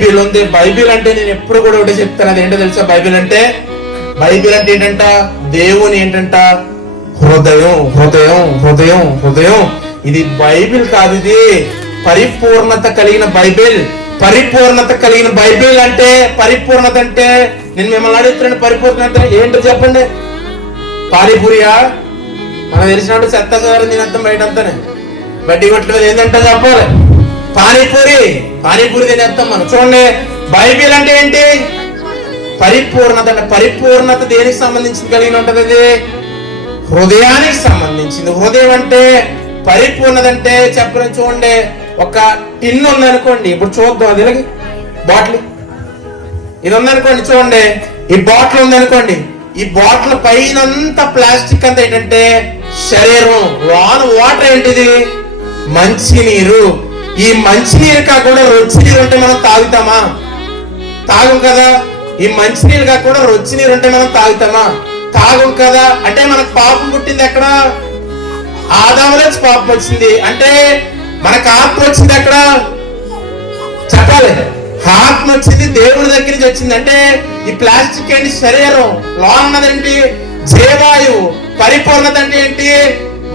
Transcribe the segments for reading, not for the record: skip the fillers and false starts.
Bible ఉంది. Bible అంటే నేను ఎప్పుడు కూడా ఒకటి చెప్తాను, అదేంటో తెలుసా? బైబిల్ అంటే ఏంటంట? దేవుని ఏంటంట? హృదయం. హృదయం హృదయం హృదయం. ఇది బైబిల్ కాదు, ఇది పరిపూర్ణత కలిగిన బైబిల్. పరిపూర్ణత కలిగిన బైబిల్ అంటే, పరిపూర్ణత అంటే నేను మిమ్మల్ని అడుగుతున్నాను, పరిపూర్ణత ఏంటో చెప్పండి. పానీపూరియా? మనకు తెలిసినట్టు చెత్త సార్ తినేద్దాం బయట అంతానే, బడ్డీ కొట్ల మీద ఏంటంటే చెప్పాలి. పానీపూరి తినేస్తాం మనం. చూడండి, బైబిల్ అంటే ఏంటి? పరిపూర్ణత. అంటే పరిపూర్ణత దేనికి సంబంధించింది కలిగి ఉంటది? అది హృదయానికి సంబంధించింది. హృదయం అంటే పరిపూర్ణత అంటే చెప్పడం. చూడండి, ఒక టిన్ ఉందనుకోండి, ఇప్పుడు చూద్దాం, అది బాటిల్ ఇది ఉందనుకోండి, చూడండి ఈ బాటిల్ ఉందనుకోండి, ఈ బాటిల్ పైన అంతా ప్లాస్టిక్ అంతా ఏంటంటే శరీరం, లోన వాటర్ ఏంటిది? మంచినీరు. ఈ మంచినీరు కాకుండా రొచ్చి నీరు ఉంటే మనం తాగుతామా? తాగం కదా. ఈ మంచినీరు కాకుండా రొచ్చి నీరు ఉంటే మనం తాగుతామా? తాగం కదా. అంటే మనకు పాపం పుట్టింది ఎక్కడ? ఆదాములోంచి పాపం వచ్చింది. అంటే మనకు ఆత్మ వచ్చింది ఎక్కడ? చెప్పాలి. ఆత్మ వచ్చింది దేవుడి దగ్గర నుంచి వచ్చింది. అంటే ఈ ప్లాస్టిక్ ఏంటి? శరీరం. లోన్ అన్నదేంటి? జీవాయువు. పరిపూర్ణత అంటే ఏంటి?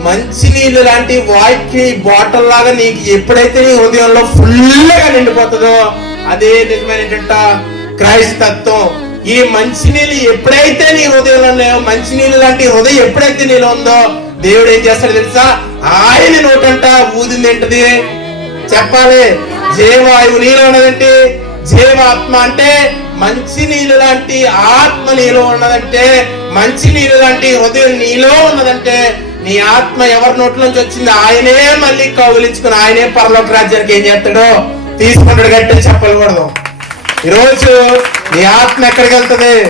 మంచినీళ్ళు లాంటి వాక్య బాటిల్ లాగా నీకు ఎప్పుడైతే నీ హృదయంలో ఫుల్గా నిండిపోతుందో అదే నిజమైనట క్రైస్తత్వం. ఈ మంచినీళ్ళు ఎప్పుడైతే నీ హృదయంలో ఉన్నాయో, మంచినీళ్ళు లాంటి హృదయం ఎప్పుడైతే నీలో ఉందో, దేవుడు ఏం చేస్తాడు తెలుసా? ఆయన నోటంట ఊదింది ఏంటది? చెప్పాలి. జీవాయువు నీలో ఉన్నదంటే, జీవాత్మ అంటే మంచి నీళ్ళు లాంటి ఆత్మ నీలో ఉన్నదంటే, మంచి నీళ్ళు లాంటి హృదయం నీలో ఉన్నదంటే, నీ ఆత్మ ఎవరి నోట్లోంచి వచ్చింది? ఆయనే మళ్ళీ కౌగిలించుకుని ఆయనే పరలోక రాజ్యానికి ఏం చేస్తాడో తీసుకుంటాడు. గట్టి చెప్పకూడదు. ఈరోజు నీ ఆత్మ ఎక్కడికి వెళ్తుంది?